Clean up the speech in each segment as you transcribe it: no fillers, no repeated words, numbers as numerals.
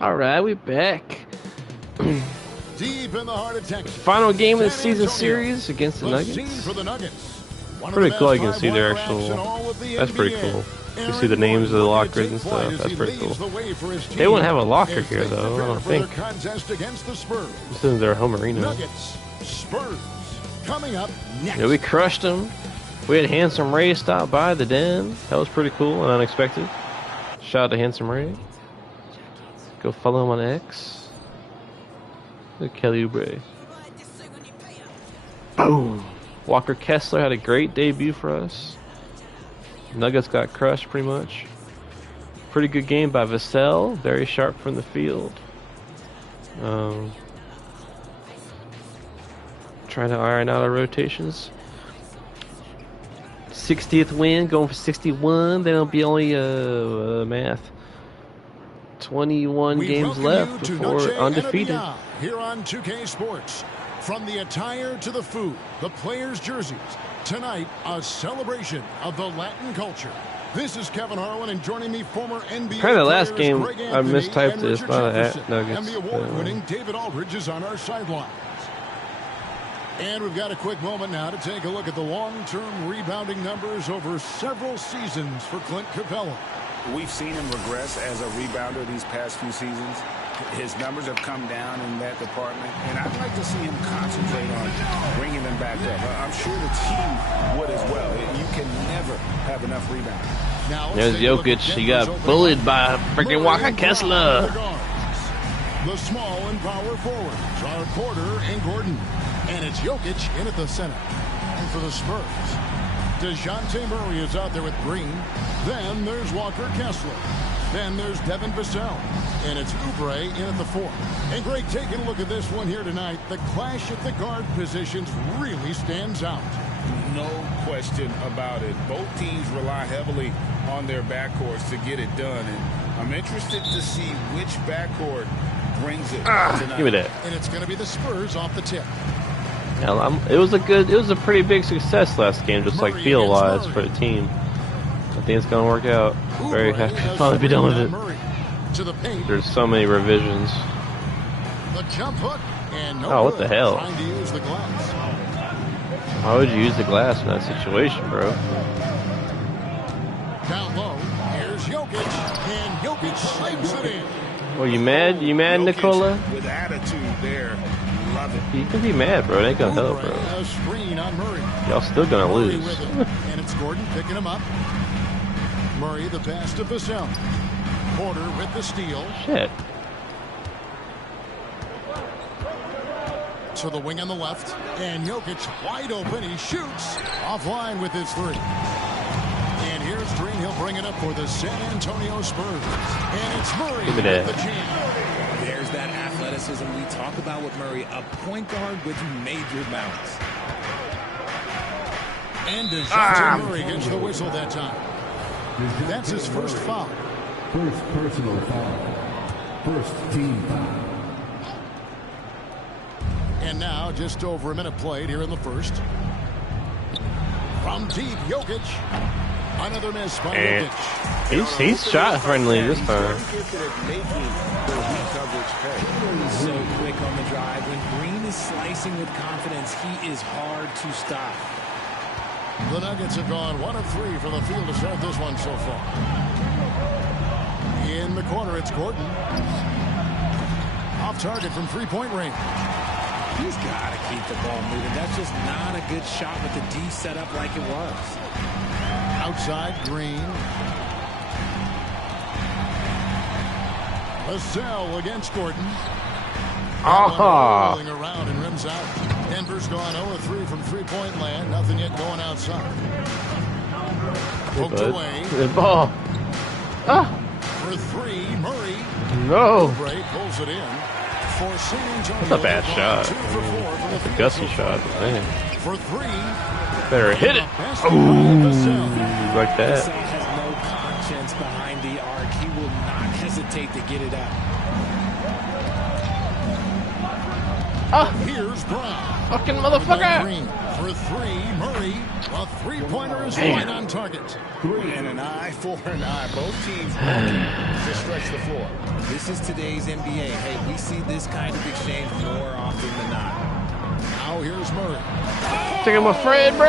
All right, we back. Deep in the heart of Texas. Final game of the San season Antonio, series against the the scene Nuggets. for the Nuggets. One of Pretty the cool. best You can see their high-wire actual. acts in all of the That's pretty NBA. cool. You Aaron see the names of the Gordon lockers and takes stuff. flight as That's he pretty cool. leads the way for his They wouldn't have a team locker as here they though. I prepare don't for their think. contest against the Spurs. This isn't their home arena. Nuggets, Spurs, coming up next. Yeah, we crushed them. We had Handsome Ray stop by the den. That was pretty cool and unexpected. Shout out to Handsome Ray. Go follow him on X. Look at Kelly Oubre. Boom! Walker Kessler had a great debut for us. Nuggets got crushed pretty much. Pretty good game by Vassell. Very sharp from the field. Trying to iron out our rotations. 60th win, going for 61. That'll be only math. 21 games left before undefeated. Here on 2K Sports. From the attire to the food, the players' jerseys. Tonight, a celebration of the Latin culture. This is Kevin Harlan, and joining me, former NBA Kind of the last players game Greg I Anthony mistyped and it. It's Richard not Jefferson. at Nuggets. And the award-winning David Aldridge is on our sidelines. And we've got a quick moment now to take a look at the long-term rebounding numbers over several seasons for Clint Capella. We've seen him regress as a rebounder these past few seasons. His numbers have come down in that department, and I'd like to see him concentrate on bringing them back up. I'm sure the team would as well. You can never have enough rebounding. Now there's Jokic. He got bullied by freaking Walker Kessler. The small and power forwards are Porter and Gordon. And it's Jokic in at the center. And for the Spurs, DeJounte Murray is out there with Green. Then there's Walker Kessler. Then there's Devin Vassell. And it's Oubre in at the 4. And Greg, taking a look at this one here tonight, the clash at the guard positions really stands out. No question about it. Both teams rely heavily on their backcourts to get it done. And I'm interested to see which backcourt brings it tonight. Give me that. And it's going to be the Spurs off the tip. Yeah, it was a pretty big success last game, just like feel-wise for the team. I think it's gonna work out. Very happy to finally be done with it. There's so many revisions. The jump hook and oh, what the hell? Trying to use the glass. Why would you use the glass in that situation, bro? Down low, here's Jokic, and Jokic slams it in. Well, you mad? You mad, Nikola? With attitude there. Love it. You can be mad, bro. It ain't gonna help, bro. A screen on Murray. Y'all still gonna lose. And it's Gordon picking him up. Murray the pass to Vassell. Porter with the steal. Shit. To the wing on the left. And Jokic wide open. He shoots. Offline with his 3. And here's Green. He'll bring it up for the San Antonio Spurs. And it's Murray with the jam. There's that athleticism we talk about with Murray. A point guard with major balance. And DeJounte Murray gets the whistle that time. That's his first foul. First personal foul. First team foul. And now just over a minute played here in the first. From deep, Jokic. Another miss by Jokic. He's shot friendly this time. So quick on the drive. When Green is slicing with confidence, he is hard to stop. The Nuggets have gone 1 of 3 from the field to start this one so far. In the corner, it's Gordon. Off target from three-point range. He's got to keep the ball moving. That's just not a good shot with the D set up like it was. Outside, Green. Vassell against Gordon. Rolling around and rims out. Denver's gone 0-3 from three-point land. Nothing yet going outside. Poked away. Good ball. For 3, Murray. No. Oubre pulls it in. For San Antonio. That's a bad shot. That's a gutsy shot. Man. For 3. Better hit it. Ooh, like that. Vassell has no conscience behind the arc. He will not hesitate to get it up. Oh, Here's Brown. fucking By motherfucker! Green. For three, Murray. A three-pointer is right on target. And an eye for an eye. Both teams working to stretch the floor. This is today's NBA. Hey, we see this kind of exchange more often than not. Now here's Murray. Think I'm afraid, bro.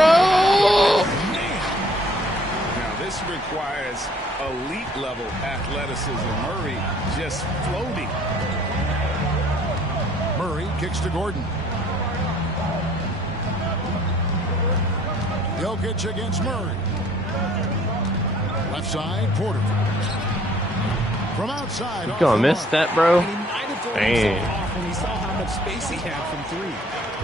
Now this requires elite level athleticism. Murray just floating. Murray kicks to Gordon. Jokic against Murray. Left side, Porter. From outside. You gonna miss that, bro? And he might have thrown Damn. himself off when he saw how much space he had from three.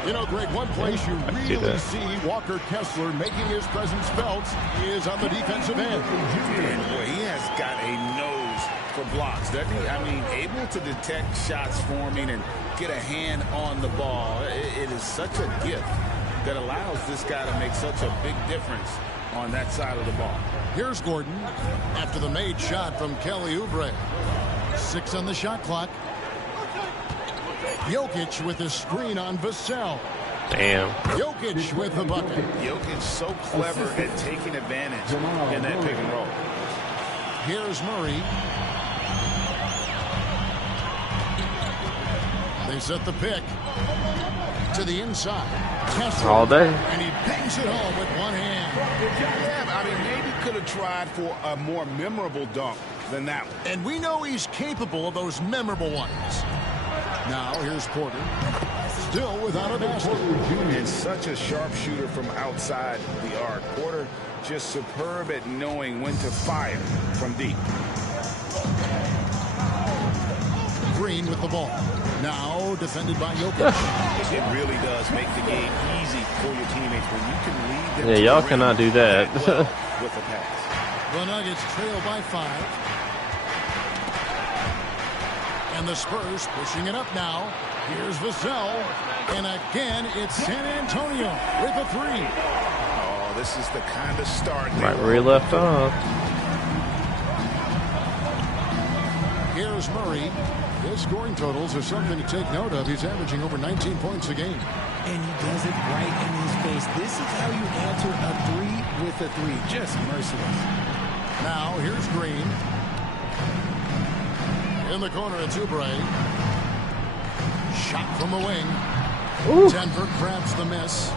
You know, Greg, one place you see really that. see Walker Kessler making his presence felt is on the defensive end. And boy, he has got a nose for blocks, doesn't he? I mean, able to detect shots forming and get a hand on the ball. It is such a gift that allows this guy to make such a big difference on that side of the ball. Here's Gordon after the made shot from Kelly Oubre. 6 on the shot clock. Jokic with a screen on Vassell. Damn. Jokic with the bucket. Jokic so clever at taking advantage in that pick and roll. Here's Murray. They set the pick to the inside. Kessler. All day. And he bangs it home with one hand. Yeah, I mean, maybe could have tried for a more memorable dunk than that one. And we know he's capable of those memorable ones. Now here's Porter. Still without a basket. And such a sharpshooter from outside the arc. Porter just superb at knowing when to fire from deep. Green with the ball. Now defended by Jokic. It really does make the game easy for your teammates when you can lead them. Yeah, to y'all the rim cannot do that. well with the pass. The Nuggets trail by 5. And the Spurs pushing it up now. Here's Vassell. And again, it's San Antonio with a 3. Oh, this is the kind of start. Right where he left off. Here's Murray. His scoring totals are something to take note of. He's averaging over 19 points a game. And he does it right in his face. This is how you answer a three with a three. Just merciless. Now here's Green. In the corner, it's Oubre. Shot from the wing. Ooh. Denver grabs the miss.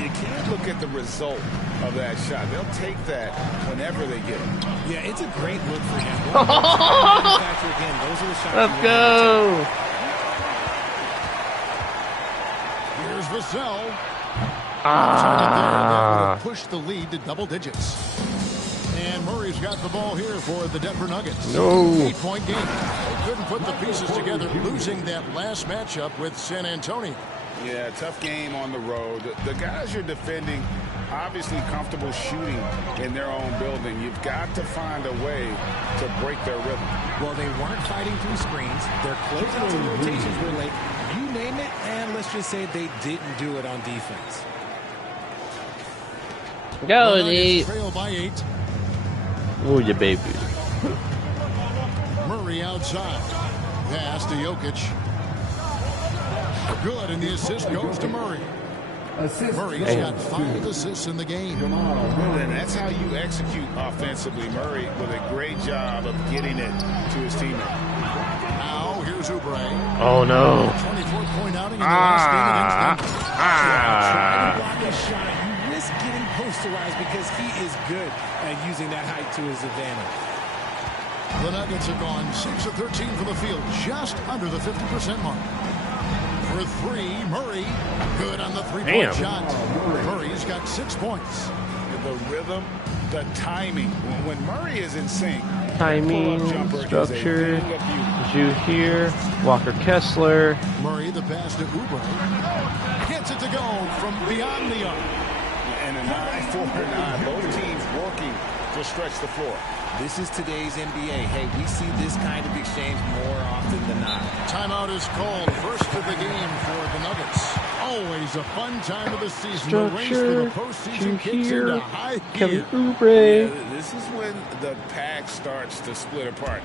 You can't look at the result of that shot. They'll take that whenever they get it. Yeah, it's a great look for him. Again, those are the shots. Let's go. Here's Vassell. Ah. Push the lead to double digits. And Murray's got the ball here for the Denver Nuggets. No. 8-point game. They couldn't put the pieces together, losing that last matchup with San Antonio. Yeah, tough game on the road. The guys you're defending, obviously comfortable shooting in their own building. You've got to find a way to break their rhythm. Well, they weren't fighting through screens. Their closeouts and rotations were late. You name it, and let's just say they didn't do it on defense. Go, The Nuggets Nate. trail by 8. Oh, you baby. Murray outside. Pass to Jokic. Good, and the assist goes to Murray. Murray's got 5 assists in the game. And that's how you execute offensively. Murray with a great job of getting it to his teammate. Now, here's Oubre. Oh, no. 24-point outing in the last game against Denver. Trying to block a shot, you risk getting posterized because he is good at using that height to his advantage. The Nuggets have gone 6 of 13 from the field, just under the 50% mark. For 3, Murray. Good on the 3-point shot. Murray's got 6 points. The rhythm, the timing. When Murray is in sync, Timing, pull-up jumper is a structure. thing of beauty. Jew here. Walker Kessler. Murray, the pass to Oubre. Gets it to go from beyond the arc. And an eye for an eye. Both teams working to stretch the floor. This is today's NBA. Hey, we see this kind of exchange more often than not. Timeout is called. First of the game for the Nuggets. Always a fun time of the season. The race for the postseason kicks into high Kelly gear. Oubre. Yeah, this is when the pack starts to split apart.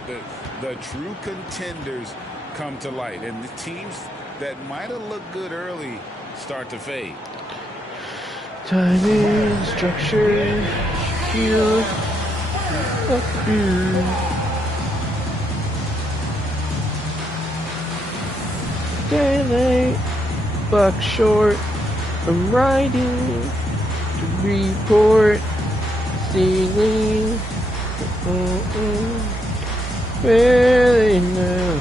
The true contenders come to light. And the teams that might have looked good early start to fade. Timing, structure, here, up here. Daylight, buck short. I'm riding to report. Ceiling. Really now.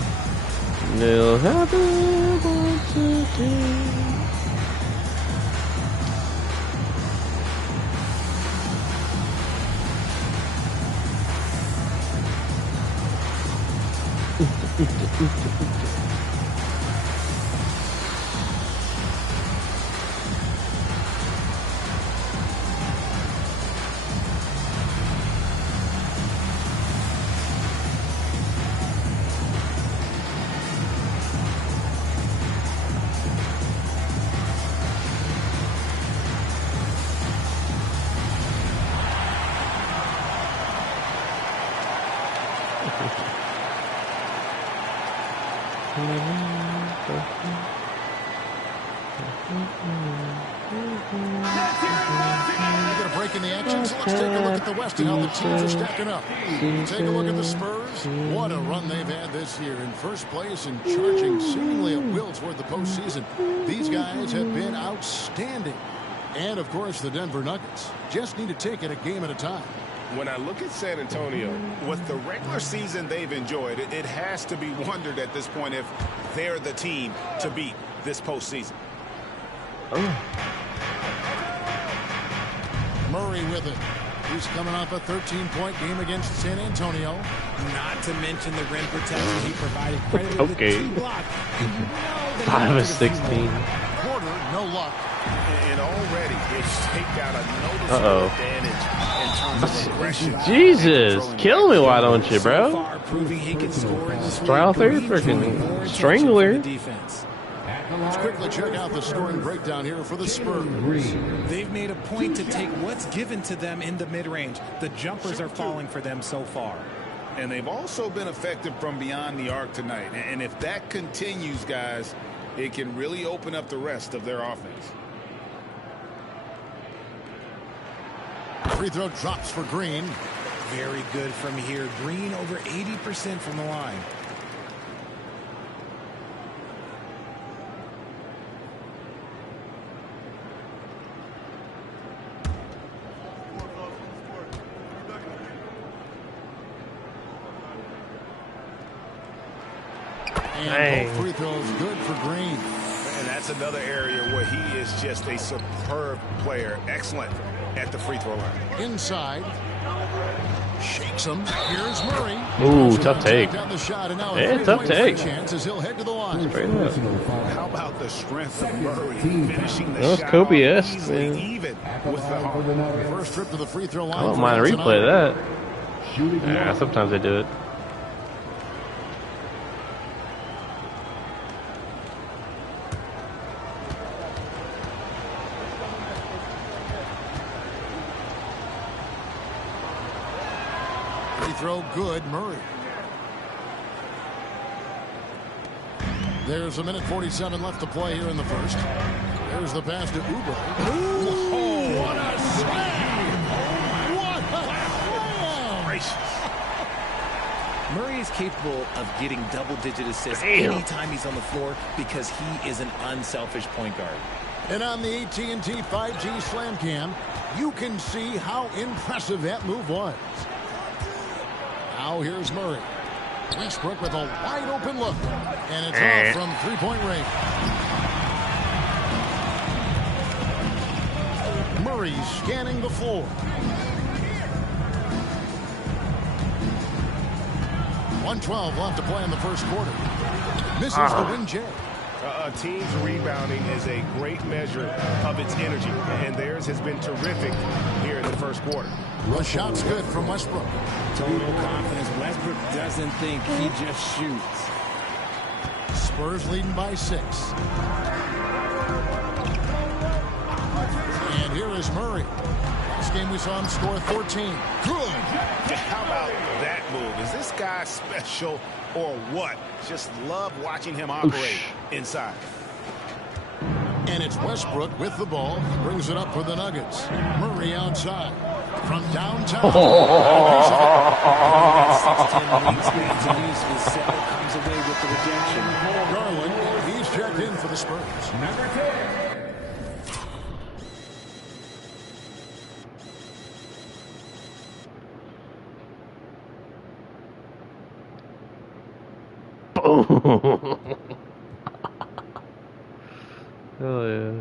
They'll have it once again. And how the teams are stacking up. Take a look at the Spurs. What a run they've had this year. In first place and charging seemingly at will toward the postseason. These guys have been outstanding. And, of course, the Denver Nuggets just need to take it a game at a time. When I look at San Antonio, with the regular season they've enjoyed, it has to be wondered at this point if they're the team to beat this postseason. Murray with it. He's coming off a 13-point game against San Antonio. Not to mention the rim protection he provided. Credit Okay. with the 2 block. 5 of 16. Quarter, no luck. And already they've staked out a noticeable advantage in terms of aggression. Jesus, kill me, why don't you, So bro? far, proving he can score in this Stroud league. there, Green drawing freaking more attention strangler. from the defense. Let's quickly check out the scoring breakdown here for the Spurs. They've made a point to take what's given to them in the mid-range. The jumpers are falling for them so far. And they've also been effective from beyond the arc tonight. And if that continues, guys, it can really open up the rest of their offense. Free throw drops for Green. Very good from here. Green over 80% from the line. And both free throws good for Green. And that's another area where he is just a superb player. Excellent at the free throw line. Inside. Shakes him. Here's Murray. Ooh, tough take. Down the shot, and now Yeah, tough take. Chance as he'll head to the line. Straight up. How about the strength of Murray finishing the That was shot Kobe-esque, easily, man. even with the heart. First trip to the free throw line. I don't for mind a him replay tonight. of that. Yeah, sometimes I do it. Free throw good, Murray. There's a minute 47 left to play here in the first. There's the pass to Oubre. Oh, what a slam! What a slam! Murray is capable of getting double-digit assists Damn. anytime he's on the floor because he is an unselfish point guard. And on the AT&T 5G Slam Cam, you can see how impressive that move was. Now here's Murray. Westbrook with a wide open look. And it's off from three-point range. Murray scanning the floor. 1:12 left to play in the first quarter. Misses the win J. A team's rebounding is a great measure of its energy, and theirs has been terrific here in the first quarter. The shot's good from Westbrook. Total confidence. Westbrook doesn't think, he just shoots. Spurs leading by 6. And here is Murray. This game we saw him score 14. Good. How about that move? Is this guy special or what? Just love watching him operate inside. And it's Westbrook with the ball. He brings it up for the Nuggets. Murray outside. From downtown. That 6'10" wingspan to use Vassell comes away with the redemption. Garland, he's checked in for the Spurs. Number 10. Oh yeah.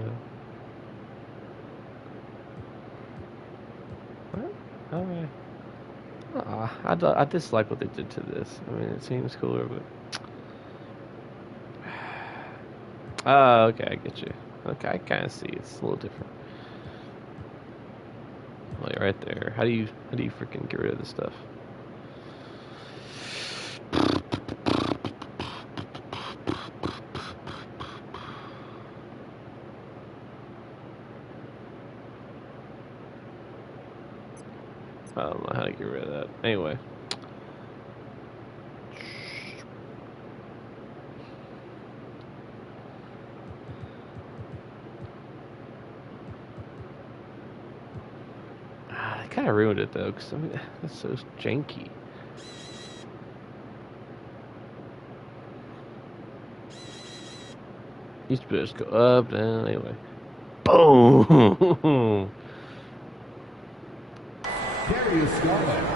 What? Alright. I dislike what they did to this. I mean, it seems cooler, but. Okay, I get you. Okay, I kind of see it's a little different. Like right there. How do you freaking get rid of this stuff? I don't know how to get rid of that. Anyway. I kind of ruined it though, because I mean, that's so janky. Used to just go up, down, anyway. Boom! Darius Garland.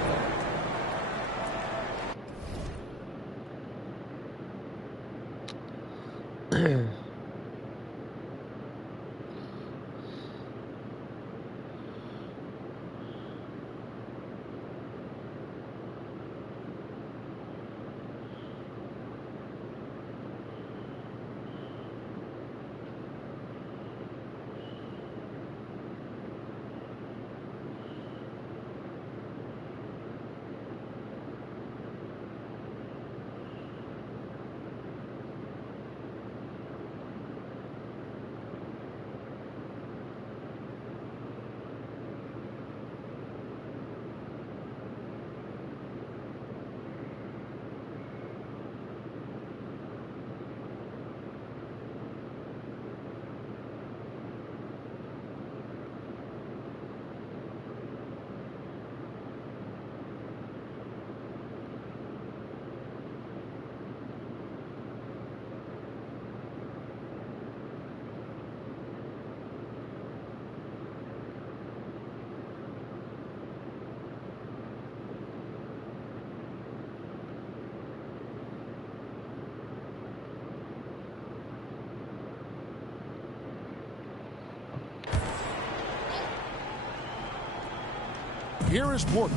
Here is Porter.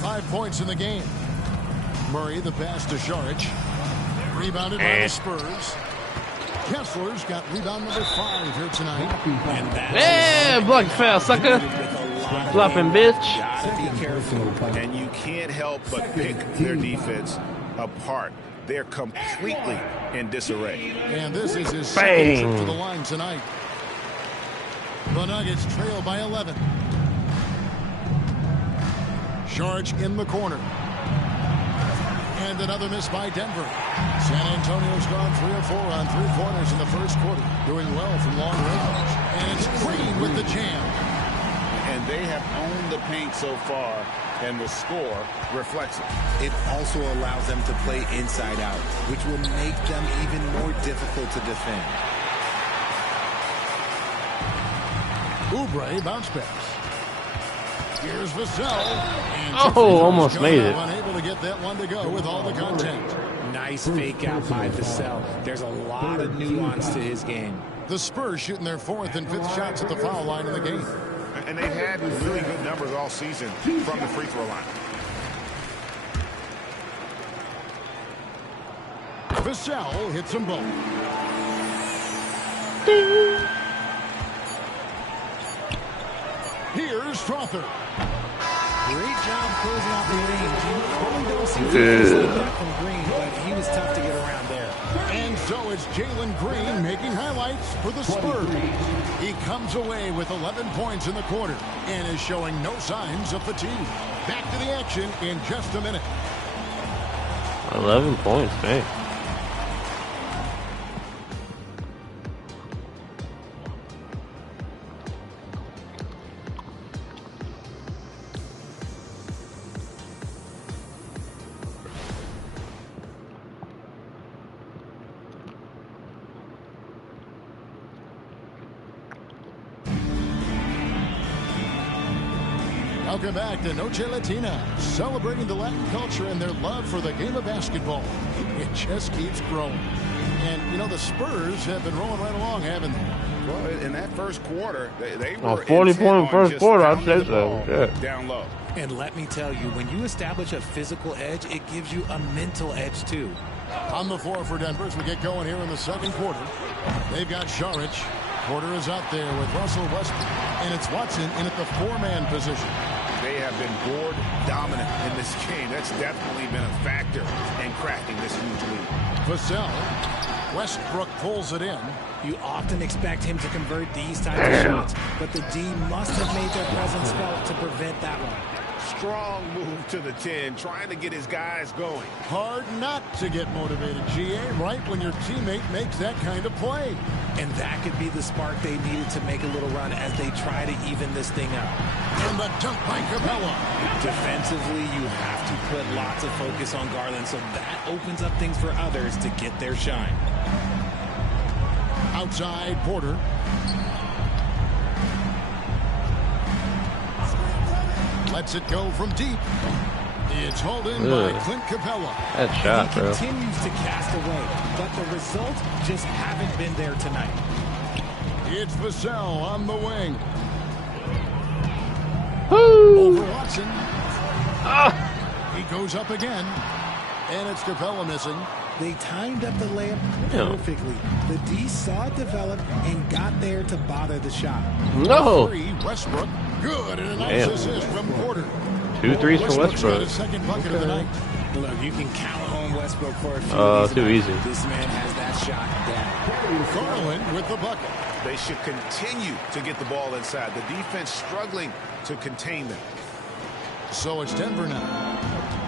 5 points in the game. Murray, the pass to Saric. Rebounded by the Spurs. Kessler's got rebound number 5 here tonight. Yeah, block foul, sucker. Flopping bitch. Gotta be careful, and you can't help but pick their defense apart. They're completely in disarray. And this is his second trip to the line tonight. The Nuggets trail by 11. Saric in the corner. And another miss by Denver. San Antonio's gone 3 of 4 on 3 corners in the first quarter. Doing well from long range. And it's Green with the jam. And they have owned the paint so far, and the score reflects it. It also allows them to play inside out, which will make them even more difficult to defend. Oubre bounce pass. Here's Vassell. Almost made it. Unable to get that one to go with all the content. Nice fake out by Vassell. There's a lot of nuance to his game. The Spurs shooting their 4th and 5th shots at the foul line in the game. And they've had really good numbers all season from the free throw line. Vassell hits them both. Here's Strother. Great job closing out the range. You really don't see things like that from Green, but he was tough to get around there. And so it's Jalen Green making highlights for the Spurs. He comes away with 11 points in the quarter and is showing no signs of fatigue. Back to the action in just a minute. 11 points, man. Welcome back to Noche Latina, celebrating the Latin culture and their love for the game of basketball. It just keeps growing. And, you know, the Spurs have been rolling right along, haven't they? Well, in that first quarter, they were 40-point first quarter, I'd say so. Yeah. Down low. And let me tell you, when you establish a physical edge, it gives you a mental edge, too. On the floor for Denver as we get going here in the second quarter. They've got Saric. Porter is out there with Russell Westbrook. And it's Watson in at the four-man position. They have been board dominant in this game. That's definitely been a factor in cracking this huge lead. Vassell. Westbrook pulls it in. You often expect him to convert these types of shots, but the D must have made their presence felt to prevent that one. Strong move to the 10, trying to get his guys going. Hard not to get motivated, GA, right when your teammate makes that kind of play. And that could be the spark they needed to make a little run as they try to even this thing out. And the dunk by Capella. Defensively, you have to put lots of focus on Garland, so that opens up things for others to get their shine. Outside, Porter. Lets it go from deep. It's hauled in by Clint Capella. That shot, he bro. continues to cast away, but the results just haven't been there tonight. It's Vassell on the wing. Woo! Over Watson. He goes up again. And it's Capella missing. They timed up the layup perfectly. The D saw it develop and got there to bother the shot. No. Three, Westbrook. Good, and a nice assist from Porter. 2 threes for Westbrook's got Westbrook. his second bucket of the night. Look, you can count on Westbrook for a few of these too nights. easy. This man has that shot down. Garland with the bucket. They should continue to get the ball inside. The defense struggling to contain them. So it's Denver now.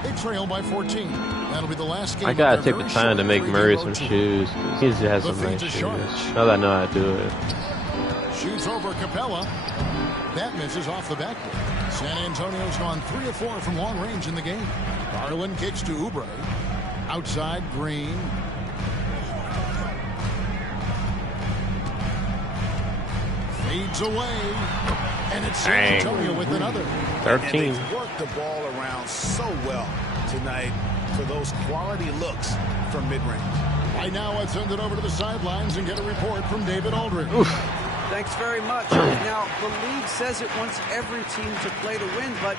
They trail by 14. That'll be the last game. I gotta take the time to make Murray some shoes. He has some nice shoes. Now that I know how to do it. Shoots over Capella. That misses off the backboard. San Antonio's gone 3 of 4 from long range in the game. Garland kicks to Oubre. Outside, Green. Fades away. And it's San Antonio with another. 13. And they've worked the ball around so well tonight for those quality looks from mid-range. Right now, let's send it over to the sidelines and get a report from David Aldridge. Thanks very much. Now, the league says it wants every team to play to win, but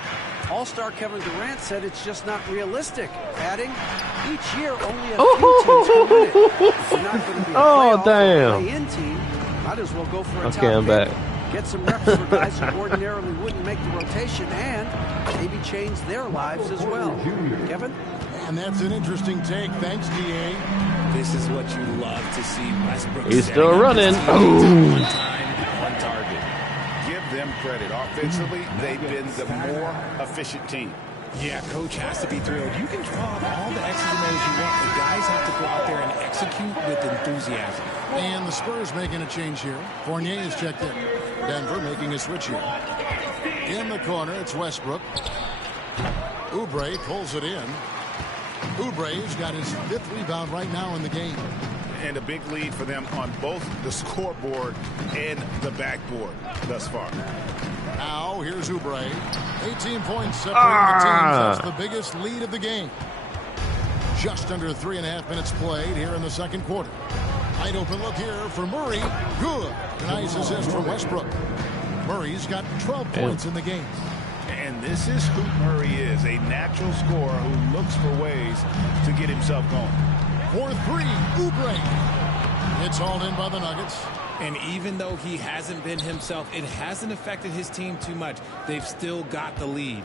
All-Star Kevin Durant said it's just not realistic, adding, each year only a few teams can win it. If you're not going to be a playoff or play-in team, might as well go for a top I'm pick. back. Get some reps for guys who ordinarily wouldn't make the rotation and maybe change their lives as well. Kevin? And that's an interesting take. Thanks, DA. This is what you love to see. Westbrook. He's still running. On time, on target. Give them credit. Offensively, they've been the more efficient team. Yeah, coach has to be thrilled. You can draw up all the X's and O's you want. The guys have to go out there and execute with enthusiasm. And the Spurs making a change here. Fournier is checked in. Denver making a switch here. In the corner, it's Westbrook. Oubre pulls it in. Oubre's got his 5th rebound right now in the game. And a big lead for them on both the scoreboard and the backboard thus far. Now, here's Oubre. 18 points separating the teams. That's the biggest lead of the game. Just under 3.5 minutes played here in the second quarter. Wide open look here for Murray. Good. Nice assist from Westbrook. Murray's got 12 points in the game. And this is who Murray is, a natural scorer who looks for ways to get himself going. 4-3, Oubre. It's hauled in by the Nuggets. And even though he hasn't been himself, it hasn't affected his team too much. They've still got the lead.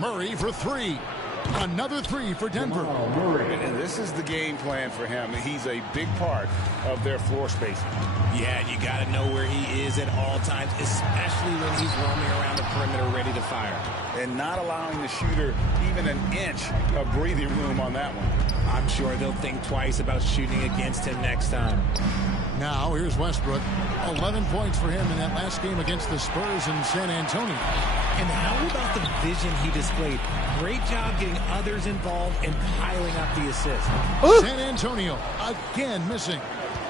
Murray for three. Another three for Denver. And this is the game plan for him. He's a big part of their floor spacing. Yeah, you got to know where he is at all times, especially when he's roaming around the perimeter ready to fire. And not allowing the shooter even an inch of breathing room on that one. I'm sure they'll think twice about shooting against him next time. Now here's Westbrook. 11 points for him in that last game against the Spurs in San Antonio. And how about the vision he displayed? Great job getting others involved and piling up the assists. San Antonio again missing.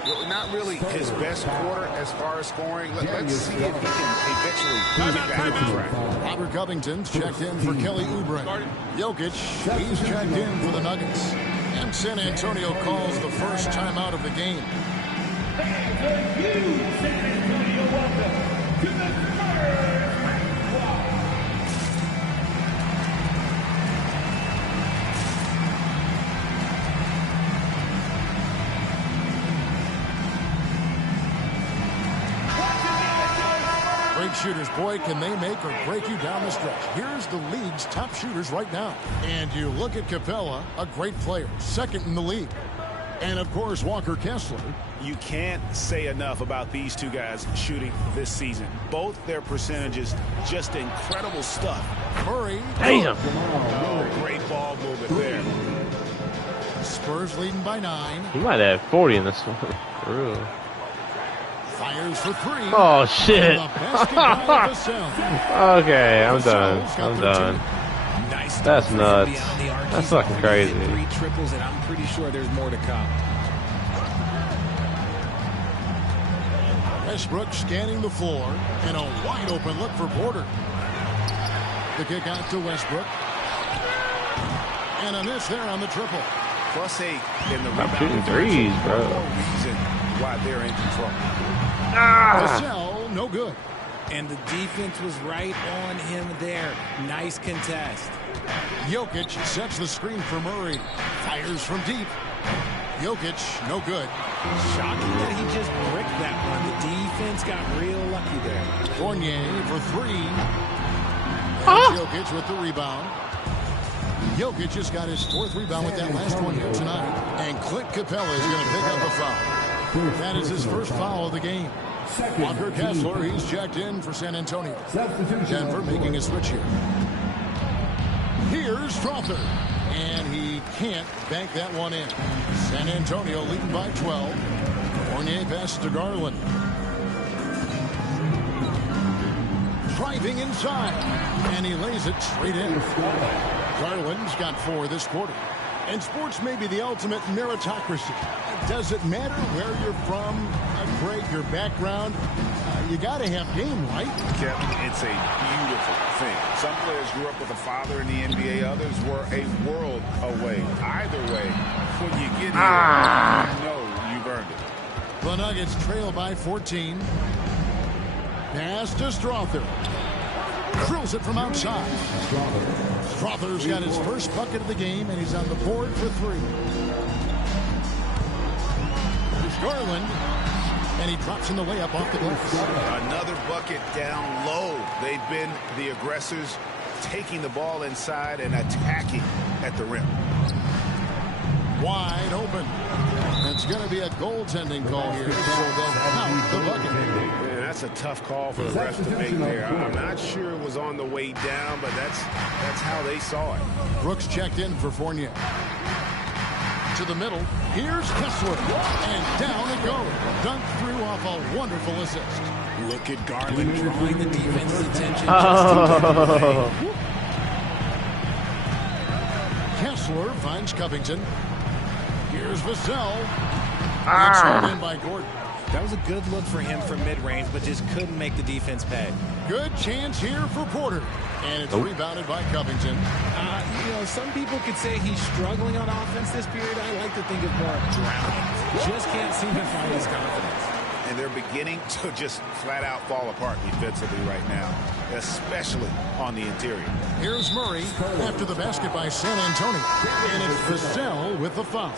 Well, not really his best quarter as far as scoring. Let's see if he can eventually get back on track. Robert Covington's checked in for Kelly Oubre. Jokic, he's checked in for the Nuggets. And San Antonio calls the first timeout of the game. Thank you, San Antonio. Welcome to the SPURS. Great shooters, boy, can they make or break you down the stretch. Here's the league's top shooters right now. And you look at Capella, a great player, second in the league. And, of course, Walker Kessler. You can't say enough about these two guys shooting this season. Both their percentages, just incredible stuff. Murray. Damn. Oh, great ball movement there. Spurs leading by 9. He might have 40 in this one. For real. Fires for 3. Oh, shit. The basket by Vassell. Okay, I'm done. I'm done. Nice. That's nuts. That's fucking crazy. 3 triples, and I'm pretty sure there's more to come. Westbrook scanning the floor, and a wide open look for Porter. The kick out to Westbrook. And a miss there on the triple. +8 in the I'm rebound. shooting threes, bro. No reason why they're in control. Vassell, no good. And the defense was right on him there. Nice contest. Jokic sets the screen for Murray. Fires from deep. Jokic, no good. Shocking that he just bricked that one. The defense got real lucky there. Fournier for 3. And Jokic with the rebound. Jokic just got his 4th rebound with that last one here tonight. And Clint Capella is going to pick up a foul. That is his first foul of the game. Walker Kessler, he's checked in for San Antonio. Denver making a switch here. Here's Strother. And he can't bank that one in. San Antonio leading by 12. Fournier passes to Garland. Driving inside. And he lays it straight in. Garland's got 4 this quarter. And sports may be the ultimate meritocracy. Does it matter where you're from, Greg, your background? You got to have game, right? Kevin, it's a beautiful thing. Some players grew up with a father in the NBA. Others were a world away. Either way, when you get here, you know you've earned it. The Nuggets trail by 14. Pass to Strother. Drills it from outside. Strother's got his first bucket of the game, and he's on the board for 3. There's Garland, and he drops in the layup off the glass. Another bucket down low. They've been the aggressors, taking the ball inside and attacking at the rim. Wide open. It's going to be a goaltending call here, so they'll count the bucket. Man, that's a tough call for the refs to make there. I'm not sure it was on the way down, but that's how they saw it. Brooks checked in for Fournier. To the middle. Here's Kessler. And down it goes. Dunked through off a wonderful assist. Look at Garland drawing the defense's attention. Kessler finds Covington. Here's Vassell. It's hauled in by Gordon. That was a good look for him from mid-range, but just couldn't make the defense pay. Good chance here for Porter. And it's rebounded by Covington. You know, some people could say he's struggling on offense this period. I like to think of more of drowning. Just can't seem to find his confidence. And they're beginning to just flat out fall apart defensively right now, especially on the interior. Here's Murray after the basket by San Antonio. And it's Vassell with the foul.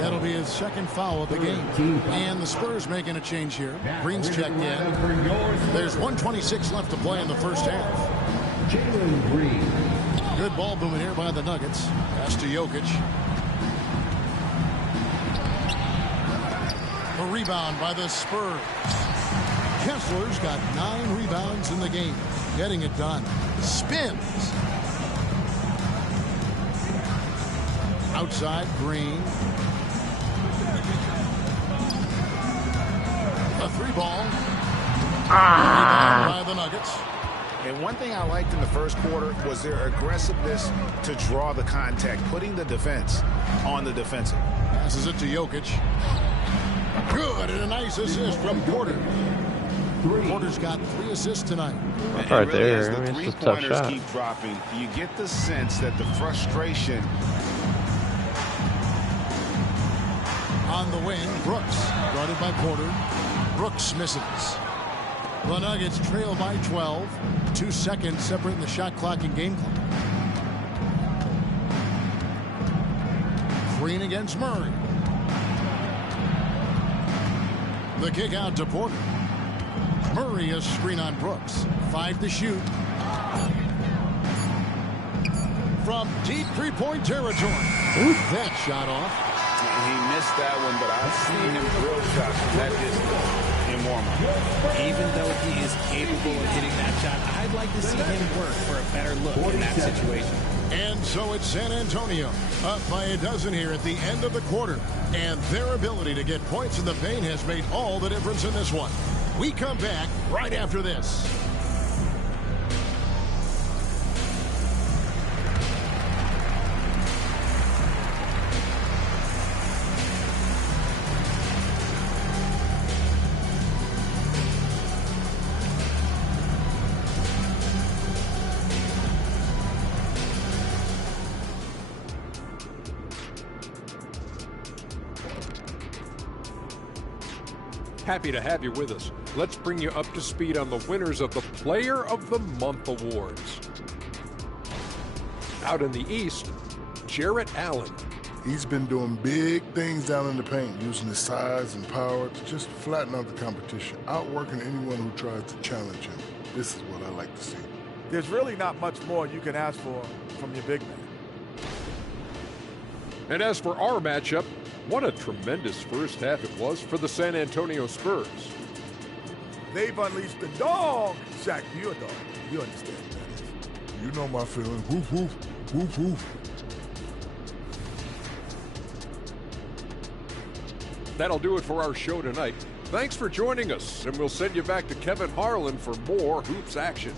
That'll be his second foul of the game. And the Spurs making a change here. Green's checked in. There's 1:26 left to play in the first half. Jalen Green. Good ball movement here by the Nuggets. Pass to Jokic. A rebound by the Spurs. Kessler's got 9 rebounds in the game. Getting it done. Spins. Outside, Green. A 3-ball. Rebound by the Nuggets. And one thing I liked in the first quarter was their aggressiveness to draw the contact, putting the defense on the defensive. Passes it to Jokic. Good, and a nice assist from Porter. Porter's got 3 assists tonight. Right really, there. as the I mean, it's a tough three-pointers shot. keep dropping, you get the sense that the frustration On the wing, Brooks, guarded by Porter. Brooks misses. The Nuggets trail by 12. 2 seconds separating the shot clock and game clock. Green against Murray. The kick out to Porter. Murray a screen on Brooks. 5 to shoot. From deep 3-point territory. That shot off. he missed that one, but I've seen him drill shots from that distance in warm-up. Even though he is capable of hitting that shot, I'd like to see him work for a better look in that situation. And so it's San Antonio up by a dozen here at the end of the quarter. And their ability to get points in the paint has made all the difference in this one. We come back right after this. Happy to have you with us. Let's bring you up to speed on the winners of the Player of the Month awards. Out in the East, Jarrett Allen. He's been doing big things down in the paint, using his size and power to just flatten out the competition, outworking anyone who tries to challenge him. This is what I like to see. There's really not much more you can ask for from your big man. And as for our matchup, what a tremendous first half it was for the San Antonio Spurs. They've unleashed the dog. Shaq, you're a dog. You understand that. You know my feeling. Woof, woof, woof, woof. That'll do it for our show tonight. Thanks for joining us, and we'll send you back to Kevin Harlan for more hoops action.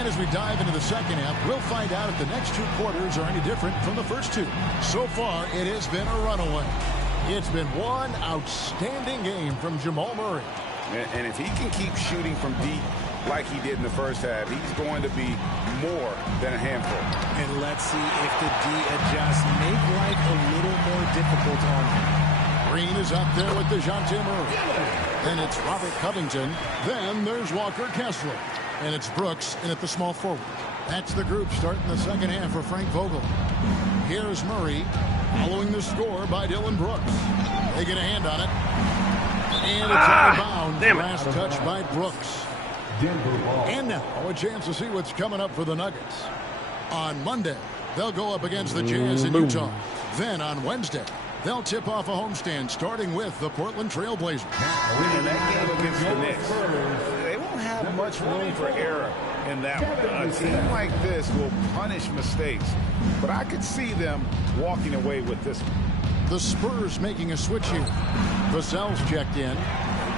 As we dive into the second half, we'll find out if the next 2 quarters are any different from the first 2. So far, it has been a runaway. It's been one outstanding game from Jamal Murray. And if he can keep shooting from deep like he did in the first half, he's going to be more than a handful. And let's see if the D adjusts, make life a little more difficult on him. Green is up there with DeJounte Murray. Then it's Robert Covington. Then there's Walker Kessler. And it's Brooks in at the small forward. That's the group starting the second half for Frank Vogel. Here's Murray following the score by Dylan Brooks. They get a hand on it. And it's out of bounds. Last touch by Brooks. And now a chance to see what's coming up for the Nuggets. On Monday, they'll go up against the Jazz in Utah. Then on Wednesday, they'll tip off a homestand starting with the Portland Trail Blazers. And that game against the Knicks, they won't have much room for error in that one. A team like this will punish mistakes, but I could see them walking away with this one. The Spurs making a switch here. Vassell's checked in.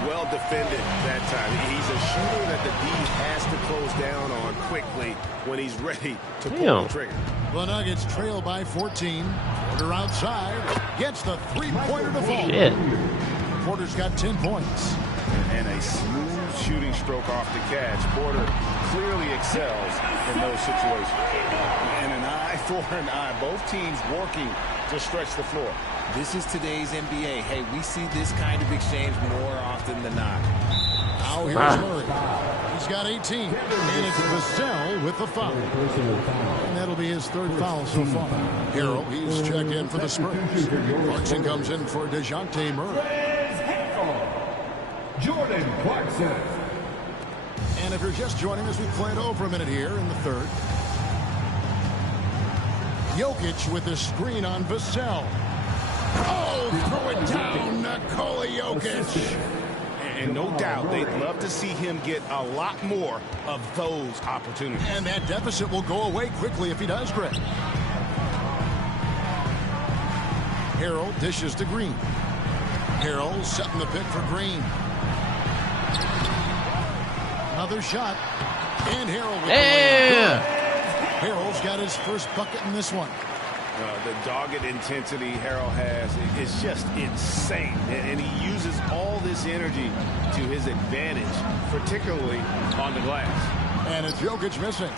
Well defended that time. He's a shooter that the D has to close down on quickly when he's ready to pull the trigger. The Nuggets trail by 14. Porter outside. Gets the three-pointer to fall. Shit. Porter's got 10 points. And a smooth shooting stroke off the catch. Porter clearly excels in those situations. And an eye for an eye. Both teams working to stretch the floor. This is today's NBA. Hey, we see this kind of exchange more often than not. Now here's Murray. He's got 18. And it's Vassell with the foul. And that'll be his third foul so far. Harrell, he's checked in for the Spurs. Clarkson comes in for DeJounte Murray. Jordan Clarkson. And if you're just joining us, we played over a minute here in the third. Jokic with the screen on Vassell. Oh, throw it down, Nikola Jokic. And no doubt they'd love to see him get a lot more of those opportunities. And that deficit will go away quickly if he does, Greg. Harrell dishes to Green. Harrell setting the pick for Green. Another shot. And Harrell with the layup. Harrell's got his first bucket in this one. The dogged intensity Harrell has is just insane. And he uses all this energy to his advantage, particularly on the glass. And it's Jokic missing.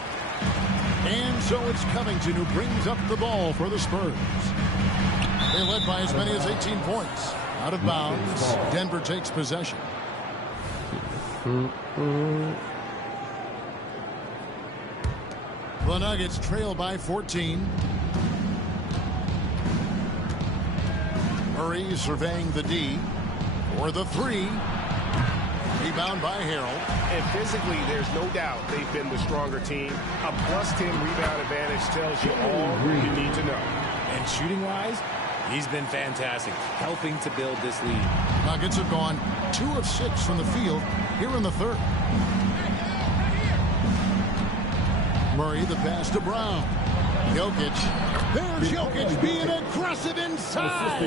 And so it's Covington who brings up the ball for the Spurs. They led by as many as 18 points. Out of bounds. Denver takes possession. The Nuggets trail by 14. Murray surveying the D for the three. Rebound by Harrell. And physically, there's no doubt they've been the stronger team. A +10 rebound advantage tells you all you need to know. And shooting-wise, he's been fantastic, helping to build this lead. Nuggets have gone 2 of 6 from the field here in the third. Murray the pass to Brown. Jokic. There's Jokic being aggressive inside.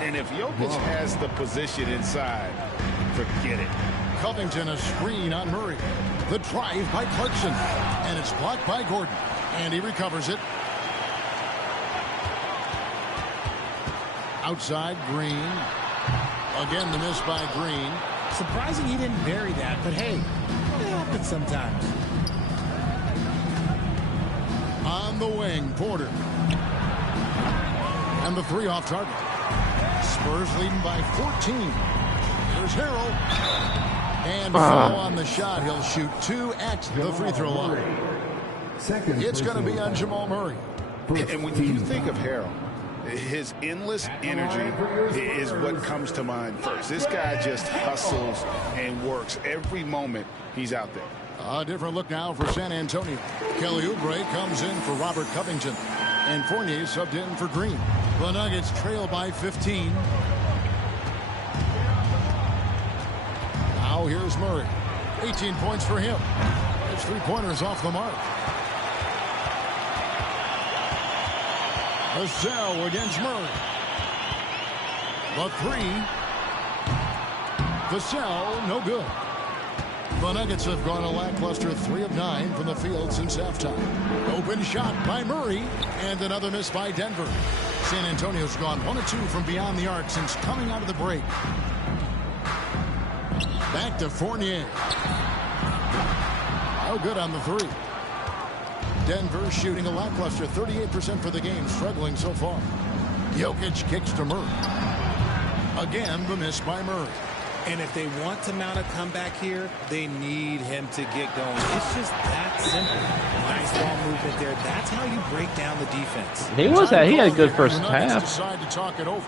And if Jokic has the position inside, forget it. Covington a screen on Murray. The drive by Clarkson. And it's blocked by Gordon. And he recovers it. Outside Green. Again the miss by Green. Surprising he didn't bury that, but hey, it happens sometimes. On the wing, Porter. And the three off target. Spurs leading by 14. There's Harrell. And foul on the shot. He'll shoot 2 at the free throw line. It's going to be on Jamal Murray. And when you think of Harrell, his endless energy is what comes to mind first. This guy just hustles and works every moment he's out there. A different look now for San Antonio. Kelly Oubre comes in for Robert Covington. And Fournier subbed in for Green. The Nuggets trail by 15. Now here's Murray. 18 points for him. His three-pointers off the mark. Vassell against Murray. The three. Vassell, no good. The Nuggets have gone a lackluster 3 of 9 from the field since halftime. Open shot by Murray, and another miss by Denver. San Antonio's gone 1 of 2 from beyond the arc since coming out of the break. Back to Fournier. No good on the three. Denver shooting a lackluster 38% for the game, struggling so far. Jokic kicks to Murray. Again, the miss by Murray. And if they want to mount a comeback here, they need him to get going. It's just that simple. Nice ball movement there. That's how you break down the defense. He was that. He had a good first half. Decide to talk it over.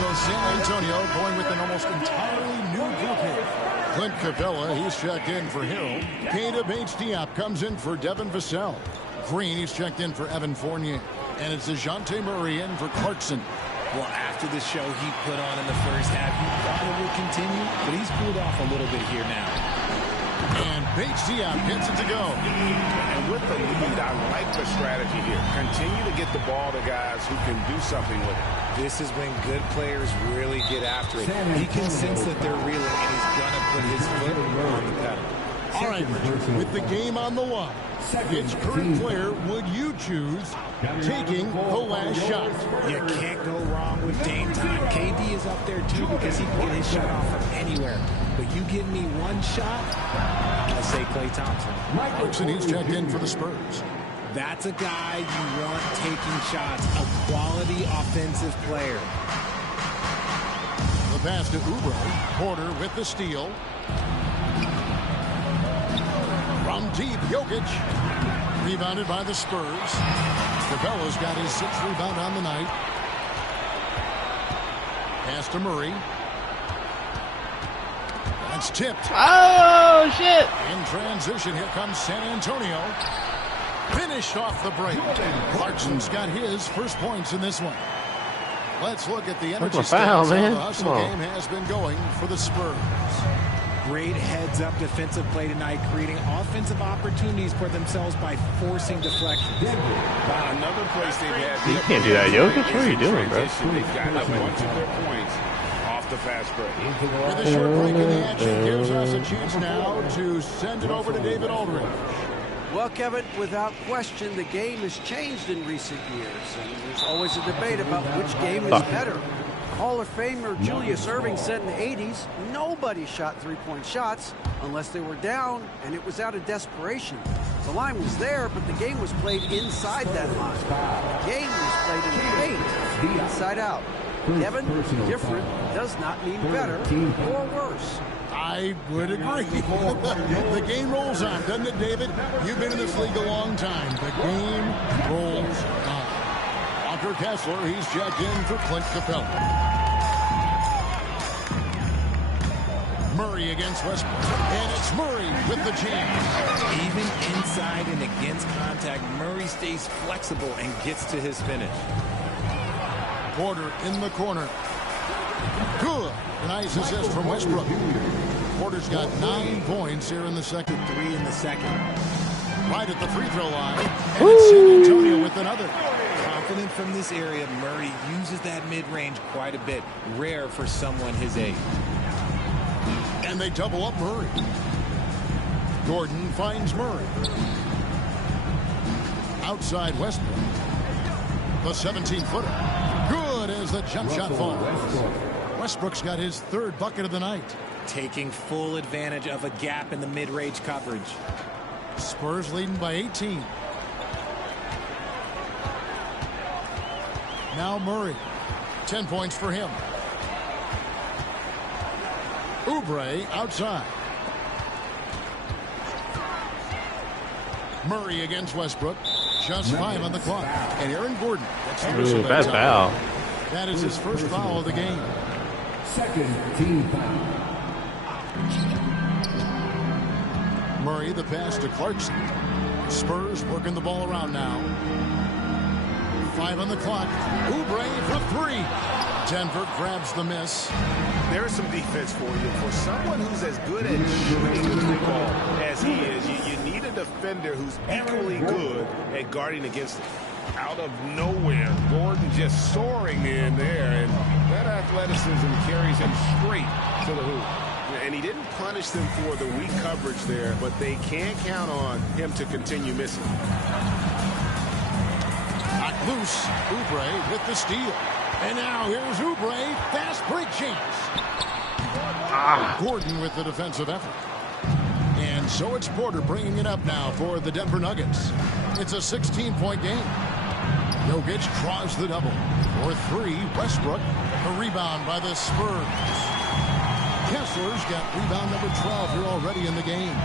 So San Antonio going with an almost entirely new group here. Clint Capella, he's checked in for Harrell. Keita Bates-Diop comes in for Devin Vassell. Green, he's checked in for Evan Fournier. And it's DeJounte Murray in for Clarkson. Well, after the show he put on in the first half, you thought it would continue, but he's cooled off a little bit here now. And Bates Diop gets it to go. And with the lead, I like the strategy here. Continue to get the ball to guys who can do something with it. This is when good players really get after it. He can sense that they're reeling, and he's going to put his foot on the pedal. All right, Richard, with the game on the line, which current player would you choose taking the last shot? You can't go wrong with Dame time. KD is up there, too, because he can get his shot off from anywhere. But you give me one shot, I'm going to say Klay Thompson. Clarkson, he's checked in for the Spurs. That's a guy you want taking shots, a quality offensive player. The pass to Oubre. Porter with the steal. From deep, Jokic. Rebounded by the Spurs. Capello's got his 6th rebound on the night. Pass to Murray. That's tipped. Oh, shit. In transition, here comes San Antonio. Finished off the break. Clarkson's got his first points in this one. Let's look at the energy stats. Man. The hustle game has been going for the Spurs. Great heads-up defensive play tonight, creating offensive opportunities for themselves by forcing deflections. Another place they've had. You can't do that, Jokic. What are you doing, bro? They've gotten a bunch of their points off the fast break. With a short break in the action, gives us a chance now to send it over to David Aldridge. Well, Kevin, without question, the game has changed in recent years, and there's always a debate about which game is better. Hall of Famer Julius Erving said in the 80s, nobody shot three-point shots unless they were down, and it was out of desperation. The line was there, but the game was played inside that line. The game was played in the paint, inside out. Kevin, different does not mean better or worse. I would agree. The game rolls on, doesn't it, David? You've been in this league a long time. The game rolls on. Walker Kessler, he's checked in for Clint Capella. Murray against Westbrook. And it's Murray with the jam. Even inside and against contact, Murray stays flexible and gets to his finish. Porter in the corner. Good. Nice assist from Westbrook. Porter's got 9 points here in the second. 3 in the second. Right at the free throw line. And it's San Antonio with another. Confident from this area, Murray uses that mid-range quite a bit. Rare for someone his age. And they double up Murray. Gordon finds Murray. Outside Westbrook. The 17-footer. Good as the jump shot falls. Westbrook's got his 3rd bucket of the night. Taking full advantage of a gap in the mid-range coverage. Spurs leading by 18. Now Murray. 10 points for him. Oubre outside. Murray against Westbrook. Just 5 on the clock. And Aaron Gordon. Ooh, bad foul. That is his first foul of the game. Second team foul. Murray, the pass to Clarkson. Spurs working the ball around now. 5 on the clock. Oubre for 3. Denver grabs the miss. There's some defense for you. For someone who's as good at shooting the ball as he is, you need a defender who's equally good at guarding against it. Out of nowhere, Gordon just soaring in there, and that athleticism carries him straight to the hoop. And he didn't punish them for the weak coverage there, but they can't count on him to continue missing. Knocked loose. Oubre with the steal. And now here's Oubre. Fast break chance. Gordon with the defensive effort. And so it's Porter bringing it up now for the Denver Nuggets. It's a 16-point game. Jokic draws the double. For 3, Westbrook. A rebound by the Spurs. Kessler's got rebound number 12 here already in the game.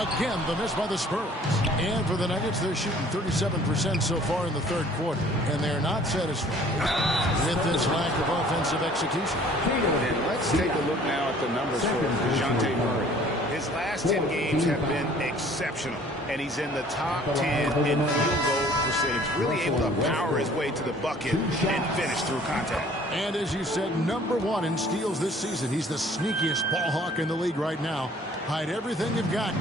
Again, the miss by the Spurs. And for the Nuggets, they're shooting 37% so far in the 3rd quarter. And they're not satisfied with this lack of offensive execution. And let's take a look now at the numbers for DeJounte Murray. His last 10 games have been exceptional, and he's in the top 10 in field goal percentage, really able to power his way to the bucket and finish through contact. And as you said, #1 in steals this season. He's the sneakiest ball hawk in the league right now. Hide everything you've got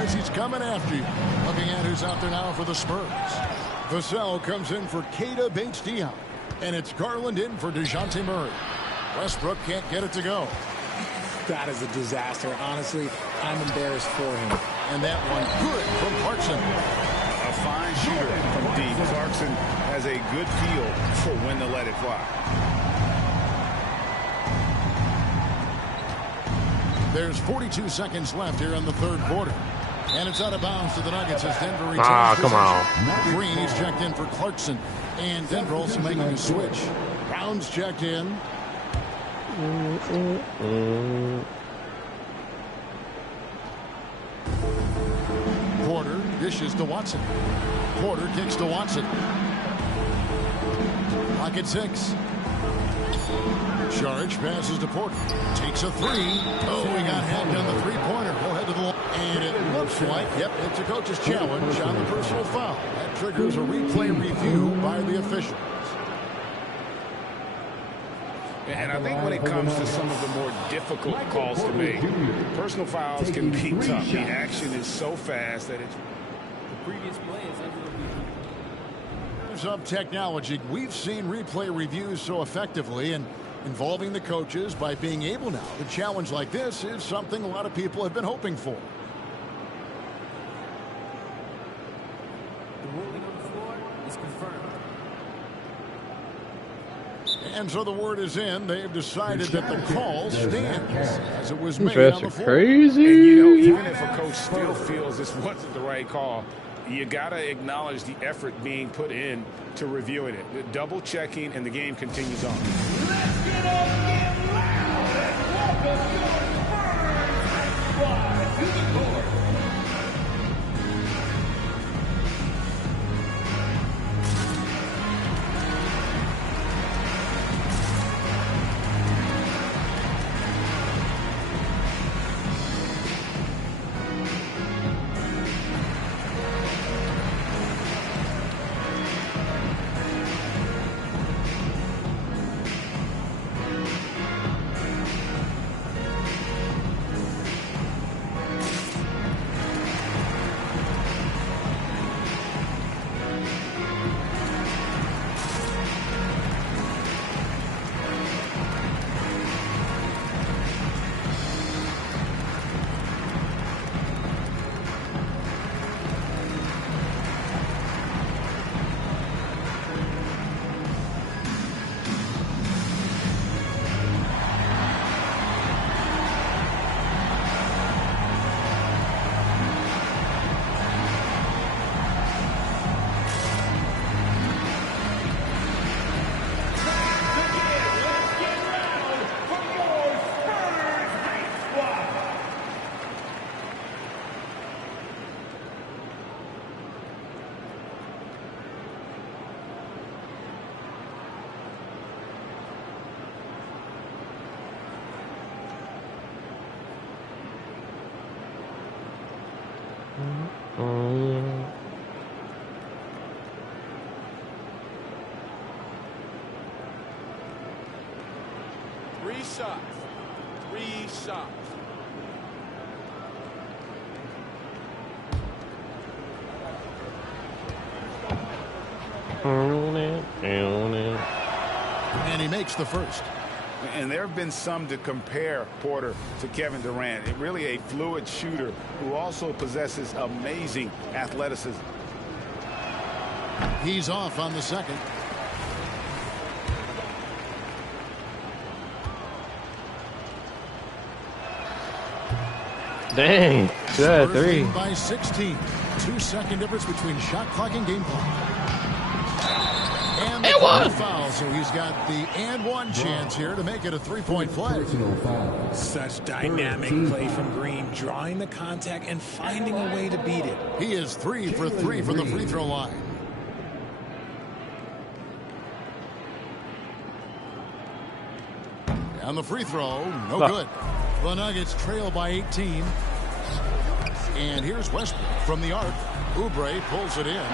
as he's coming after you. Looking at who's out there now for the Spurs. Vassell comes in for Keita Bates-Diop. And it's Garland in for DeJounte Murray. Westbrook can't get it to go. That is a disaster. Honestly, I'm embarrassed for him. And that one good from Clarkson. A fine shooter from deep. Clarkson has a good feel for when to let it fly. There's 42 seconds left here in the third quarter. And it's out of bounds to the Nuggets as Denver returns. Come on. Green is checked in for Clarkson. And Denver also making a switch. Brown's checked in. Porter dishes to Watson. Porter kicks to Watson. Clock at 6. Saric passes to Porter. Takes a 3. Oh, he got hacked on the three-pointer. He'll head to the line. And it looks like, yep, it's a coach's challenge on the personal foul. That triggers a replay review by the officials. And I think when it comes to some of the more difficult calls to make, personal fouls can be tough. The action is so fast that it's... The previous play is under the review. Of technology, we've seen replay reviews so effectively, and involving the coaches by being able now to challenge like this is something a lot of people have been hoping for. The ruling on the floor is confirmed. And so the word is in. They've decided that the call stands as it was made on the floor. Crazy. And, you know, even if a coach still feels this wasn't the right call, you got to acknowledge the effort being put in to reviewing it. Double checking, and the game continues on. Let's get up and loud and welcome your Spurs squad to the court. Three shots. And he makes the first. And there have been some to compare Porter to Kevin Durant. Really a fluid shooter who also possesses amazing athleticism. He's off on the second. Dang, good Spurs three. lead by 16. 2-second difference between shot clock and game clock. And the foul, so he's got the and one chance here to make it a three-point play. Such dynamic play from Green, drawing the contact and finding a way to beat it. He is 3 for 3 from the free throw line. And the free throw, no good. The Nuggets trail by 18. And here's Westbrook from the arc. Oubre pulls it in.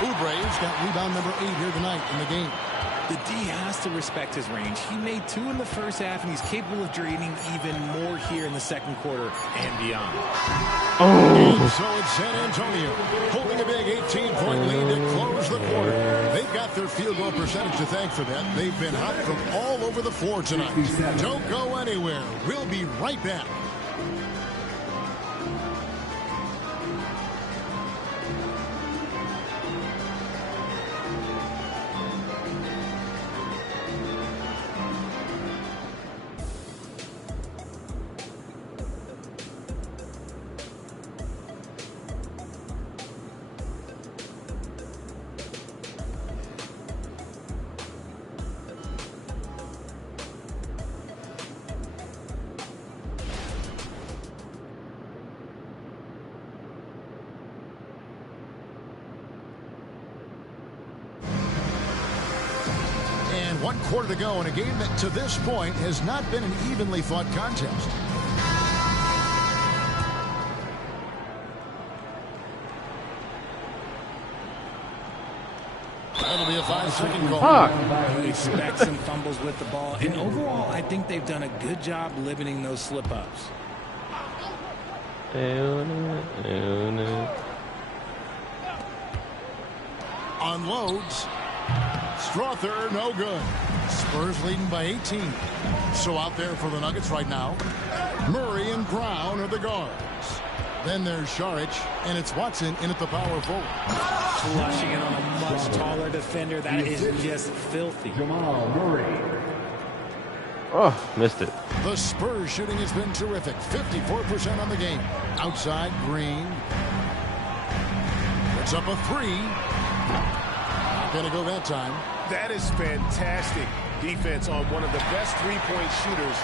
Oubre's got rebound number 8 here tonight in the game. The D has to respect his range. He made 2 in the first half, and he's capable of draining even more here in the second quarter and beyond. And so it's San Antonio holding a big 18-point lead to close the quarter. They've got their field goal percentage to thank for that. They've been hot from all over the floor tonight. Don't go anywhere. We'll be right back. And 1 quarter to go in a game that to this point has not been an evenly fought contest. That'll be a 5-second goal. I expect some fumbles with the ball, and overall I think they've done a good job limiting those slip-ups. Unloads. Strother, no good. Spurs leading by 18. So out there for the Nuggets right now, Murray and Brown are the guards. Then there's Šarić, and it's Watson in at the power forward. Flushing it on a much taller defender. That is just filthy. Jamal Murray. Oh, missed it. The Spurs shooting has been terrific. 54% on the game. Outside, Green. It's up a 3. Not going to go that time. That is fantastic defense on one of the best three-point shooters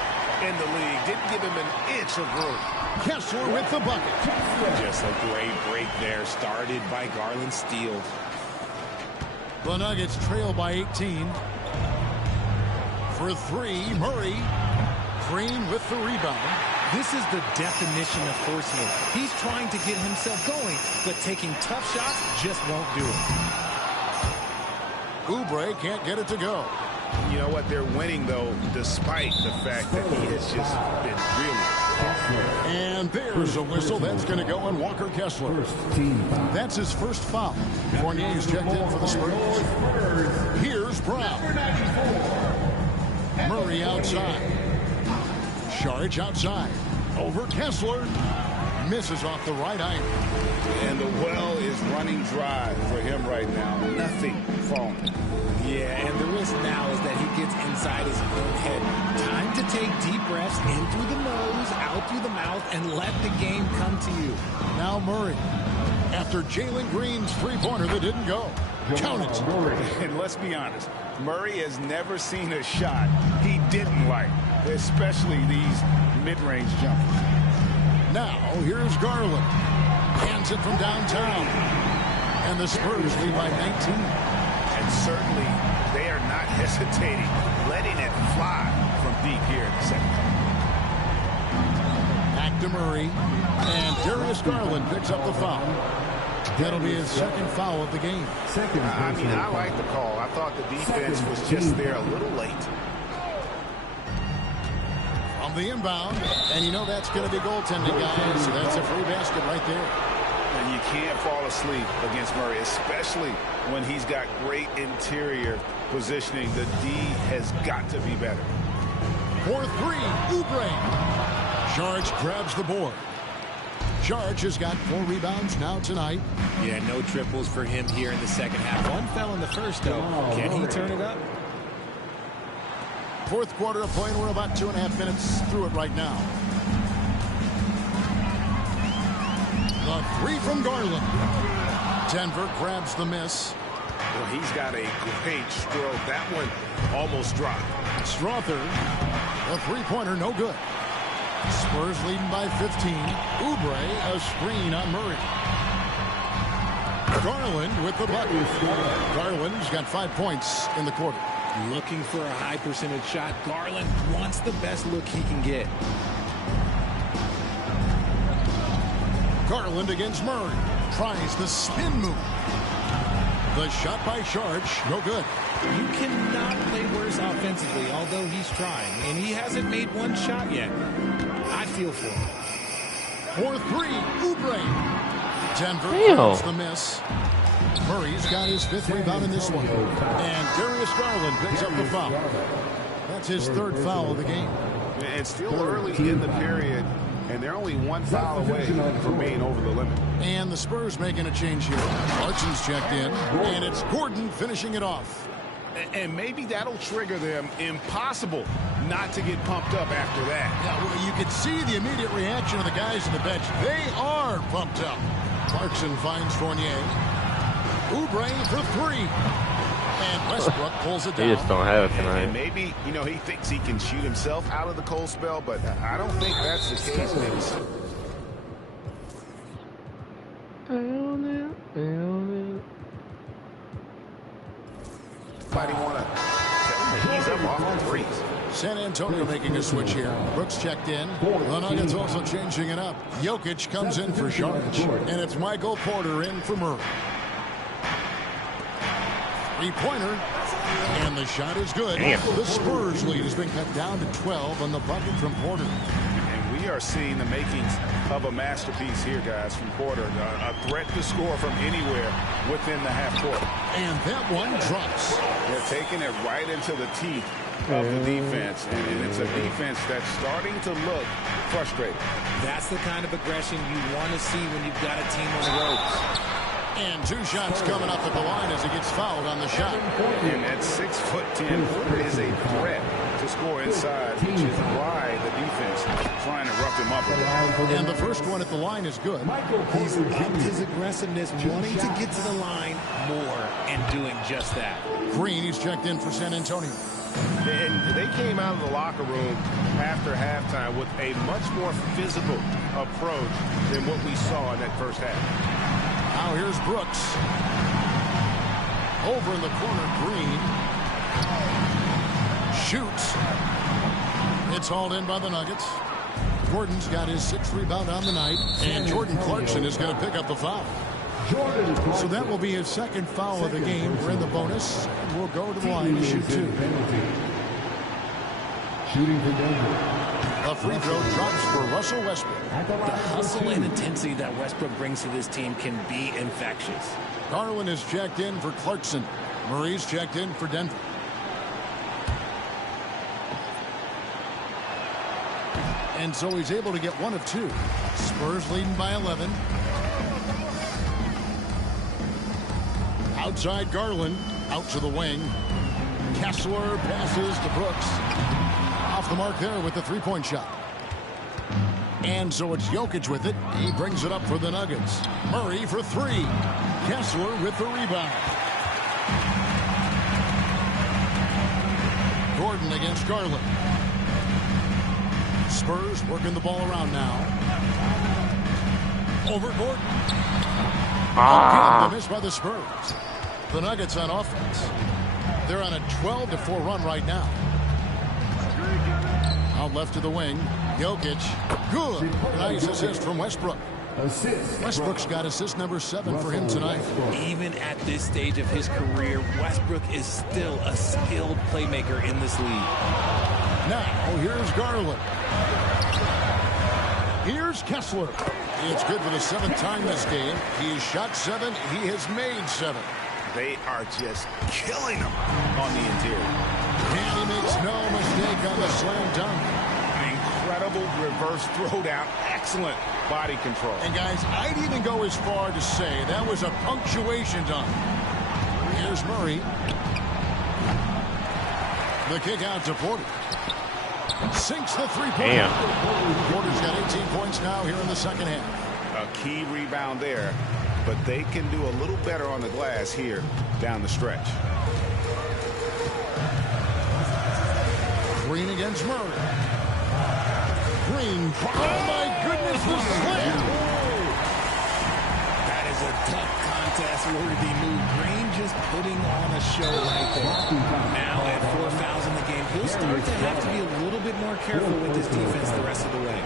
in the league. Didn't give him an inch of room. Kessler with the bucket. Just a great break there, started by Garland steal. The Nuggets trail by 18. For 3, Murray. Green with the rebound. This is the definition of forcing it. He's trying to get himself going, but taking tough shots just won't do it. Oubre can't get it to go. You know what? They're winning, though, despite the fact that he has just been really... And there's a whistle. That's going to go on Walker Kessler. That's his first foul. Fournier's checked in for the Spurs. Here's Brown. Murray outside. Šarić outside. Over Kessler. Misses off the right angle. And the well is running dry for him right now. Nothing falling. Yeah, and the risk now is that he gets inside his own head. Time to take deep breaths in through the nose, out through the mouth, and let the game come to you. Now Murray. After Jalen Green's three-pointer that didn't go. Count it. And let's be honest, Murray has never seen a shot he didn't like, especially these mid-range jumpers. Now, here's Garland. Hands it from downtown. And the Spurs lead by 19. And certainly, they are not hesitating, letting it fly from deep here in the second half. Back to Murray. And Darius Garland picks up the foul. That'll be his second foul of the game. I mean, I like the call. I thought the defense was just there a little late. On the inbound, and you know that's going to be goaltending, guys. So that's a free basket right there. And you can't fall asleep against Murray, especially when he's got great interior positioning. The D has got to be better. For 3, Oubre. Šarić grabs the board. Šarić has got 4 rebounds now tonight. Yeah, no triples for him here in the second half. One fell in the first, though. Can he turn it up? Fourth quarter of play, and we're about 2.5 minutes through it right now. The 3 from Garland. Denver grabs the miss. Well, he's got a great stroke. That one almost dropped. Strother, the three-pointer, no good. Spurs leading by 15. Oubre, a screen on Murray. Garland with the bucket. Garland's got 5 points in the quarter. Looking for a high percentage shot. Garland wants the best look he can get. Garland against Murray. Tries the spin move. The shot by Sharp, no good. You cannot play worse offensively, although he's trying, and he hasn't made one shot yet. I feel for him. For three, Oubre. Denver finds the miss. Murray's got his 5th rebound in this one. And Darius Garland picks up the foul. That's his 3rd foul of the game. It's still early in the period, and they're only 1 foul away from being over the limit. And the Spurs making a change here. Clarkson's checked in, and it's Gordon finishing it off. And maybe that'll trigger them. Impossible not to get pumped up after that. Yeah, well, you can see the immediate reaction of the guys on the bench. They are pumped up. Clarkson finds Fournier. Oubre for 3. And Westbrook pulls it down. He just don't have it tonight. And maybe, you know, he thinks he can shoot himself out of the cold spell, but I don't think that's the case. Somebody want to ease up off the threes. San Antonio making a switch here. Brooks checked in. The Nuggets also changing it up. Jokic comes in for Sharp. And it's Michael Porter in for Murray. 3-pointer. And the shot is good. Damn. The Spurs lead has been cut down to 12 on the bucket from Porter. And we are seeing the makings of a masterpiece here, guys, from Porter. A threat to score from anywhere within the half court. And that one drops. They're taking it right into the teeth of the defense. And it's a defense that's starting to look frustrated. That's the kind of aggression you want to see when you've got a team on the ropes. And 2 shots coming up at the line as he gets fouled on the shot. And at 6'10", Porter is a threat to score inside, which is why the defense trying to rough him up a bit. And the first one at the line is good. He's upped his aggressiveness, wanting to get to the line more and doing just that. Green, he's checked in for San Antonio. And they came out of the locker room after halftime with a much more physical approach than what we saw in that first half. Now here's Brooks. Over in the corner, Green. Shoots. It's hauled in by the Nuggets. Gordon's got his 6th rebound on the night. And Jordan Clarkson is going to pick up the foul. So that will be his 2nd foul of the game. We're in the bonus. We'll go to the line to shoot 2. Shooting for Denver. A free throw drops for Russell Westbrook. The hustle and intensity that Westbrook brings to this team can be infectious. Garland is checked in for Clarkson. Murray's checked in for Denver. And so he's able to get 1 of 2. Spurs leading by 11. Outside Garland. Out to the wing. Kessler passes to Brooks. Off the mark there with the 3-point shot. And so it's Jokic with it. He brings it up for the Nuggets. Murray for 3. Kessler with the rebound. Gordon against Garland. Spurs working the ball around now. Over Gordon. Again, the miss by the Spurs. The Nuggets on offense. They're on a 12-4 run right now. Out left to the wing. Jokic. Good. Nice assist from Westbrook. Westbrook's got assist number 7 for him tonight. Even at this stage of his career, Westbrook is still a skilled playmaker in this league. Now, here's Garland. Here's Kessler. It's good for the 7th time this game. He has shot 7. He has made 7. They are just killing him on the interior. And he makes no mistake on the slam dunk. An incredible reverse throwdown. Excellent body control. And guys, I'd even go as far to say that was a punctuation dunk. Here's Murray. The kick out to Porter. Sinks the 3-pointer. Porter's got 18 points now here in the 2nd half. A key rebound there, but they can do a little better on the glass here down the stretch. Green against Murray. Green. Oh my goodness, the slam. That is a tough contest-worthy move. Green just putting on a show right there. Now at 4 fouls in the game, he'll start to have to be a little bit more careful with his defense the rest of the way.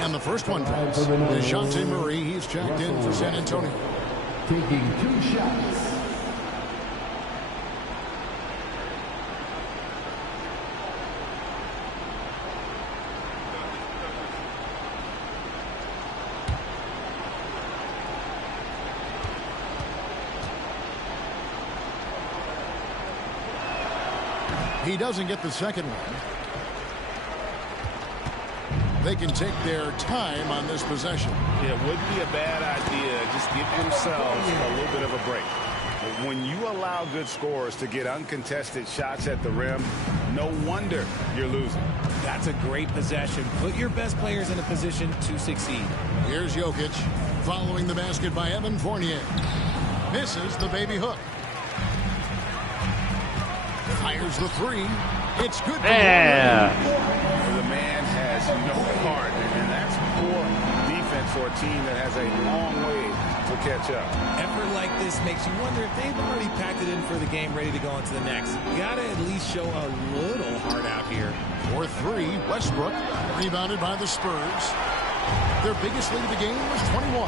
And the first one drops. DeJounte Murray, he's checked in for San Antonio. Taking 2 shots. He doesn't get the second one. They can take their time on this possession. Yeah, it wouldn't be a bad idea. Just give themselves a little bit of a break. But when you allow good scorers to get uncontested shots at the rim, no wonder you're losing. That's a great possession. Put your best players in a position to succeed. Here's Jokic following the basket by Evan Fournier. Misses the baby hook. Fires the three. It's good. Yeah. The man has no heart, and that's poor defense for a team that has a long way to catch up. Effort like this makes you wonder if they've already packed it in for the game, ready to go on to the next. Gotta at least show a little heart out here. For three, Westbrook, rebounded by the Spurs. Their biggest lead of the game was 21.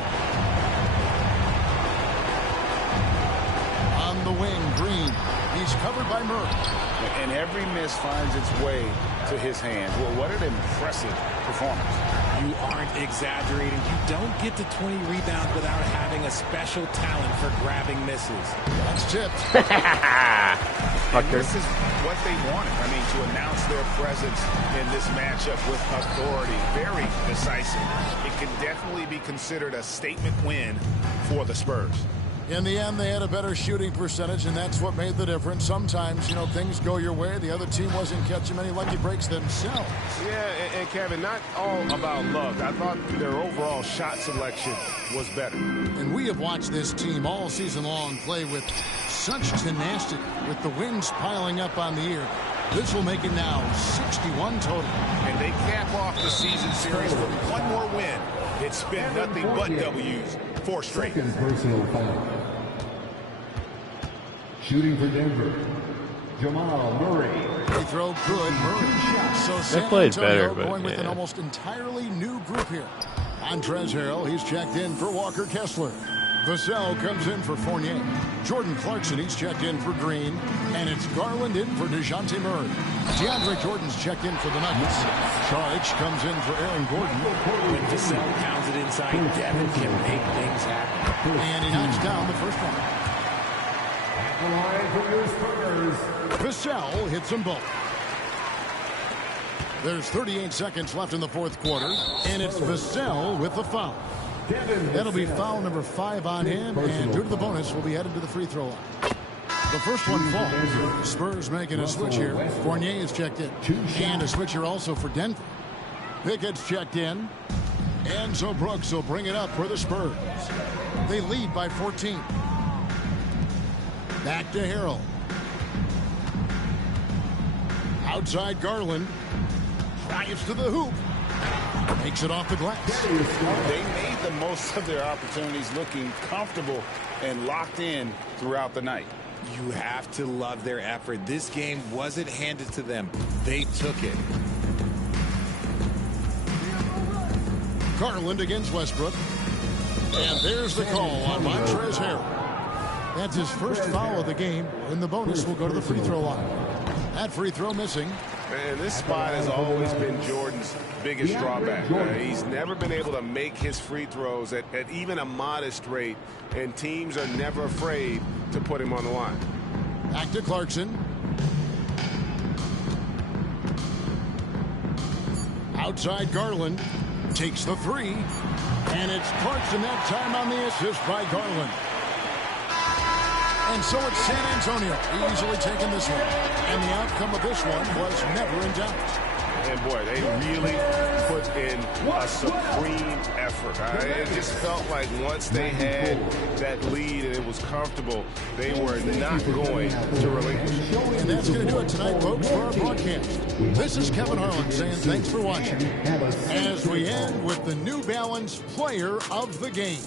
On the wing, Green. He's covered by Murray. And every miss finds its way to his hands. Well, what an impressive performance. You aren't exaggerating. You don't get to 20 rebounds without having a special talent for grabbing misses. That's tipped. And this is what they wanted. I mean, to announce their presence in this matchup with authority. Very decisive. It can definitely be considered a statement win for the Spurs. In the end, they had a better shooting percentage, and that's what made the difference. Sometimes, you know, things go your way. The other team wasn't catching many lucky breaks themselves. Yeah, and Kevin, not all about luck. I thought their overall shot selection was better. And we have watched this team all season long play with such tenacity, with the wins piling up on the year. This will make it now 61 total. And they cap off the season series with one more win. It's been nothing but W's. 4 straight. Second personal foul. Shooting for Denver, Jamal Murray. They throw good. Murray. So San played Antonio better, but going with an yeah. almost entirely new group here. Montrezl Harrell, he's checked in for Walker Kessler. Vassell comes in for Fournier. Jordan Clarkson, he's checked in for Green. And it's Garland in for DeJounte Murray. DeAndre Jordan's checked in for the Nuggets. Charge comes in for Aaron Gordon. When Vassell pounds it inside, Devin can make things happen. And he knocks down the first one. The line for your Spurs. Vassell hits them both. There's 38 seconds left in the fourth quarter, and it's Vassell with the foul. That'll be foul number 5 on him, and due to the bonus, we'll be headed to the free throw line. The first one falls. Spurs making a switch here. Fournier is checked in. And a switch here also for Denver. Pickett's checked in. And so Brooks will bring it up for the Spurs. They lead by 14. Back to Harrell. Outside Garland. Drives to the hoop. Takes it off the glass. They made the most of their opportunities, looking comfortable and locked in throughout the night. You have to love their effort. This game wasn't handed to them. They took it. Garland against Westbrook. And there's the call on Montrezl Harrell. That's his first foul of the game, and the bonus will go to the free throw line. That free throw missing. And this spot has always been Jordan's biggest drawback. He's never been able to make his free throws at even a modest rate, and teams are never afraid to put him on the line. Back to Clarkson. Outside Garland. Takes the three. And it's Clarkson that time on the assist by Garland. And so it's San Antonio easily taking this one. And the outcome of this one was never in doubt. And boy, they really put in a supreme effort. It just felt like once they had that lead and it was comfortable, they were not going to relinquish. And that's going to do it tonight, folks, for our broadcast. This is Kevin Harlan saying thanks for watching. As we end with the New Balance Player of the Game.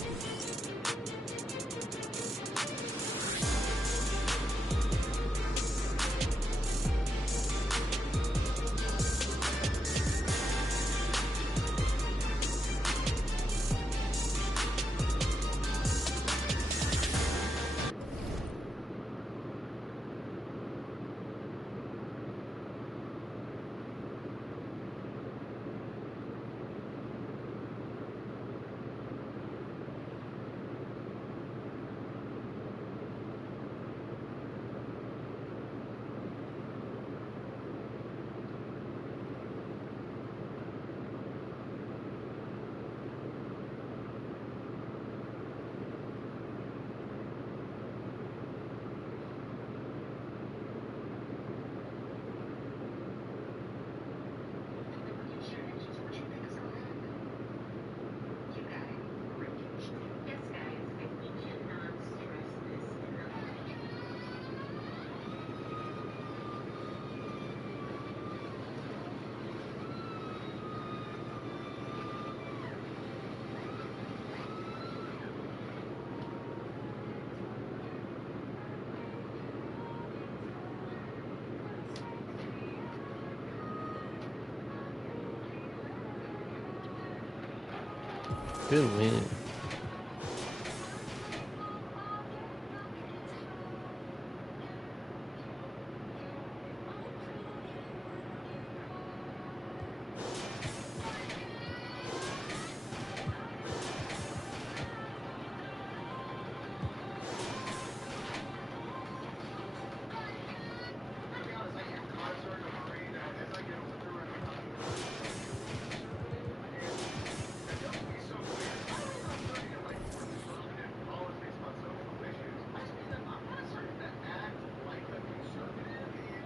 Good win.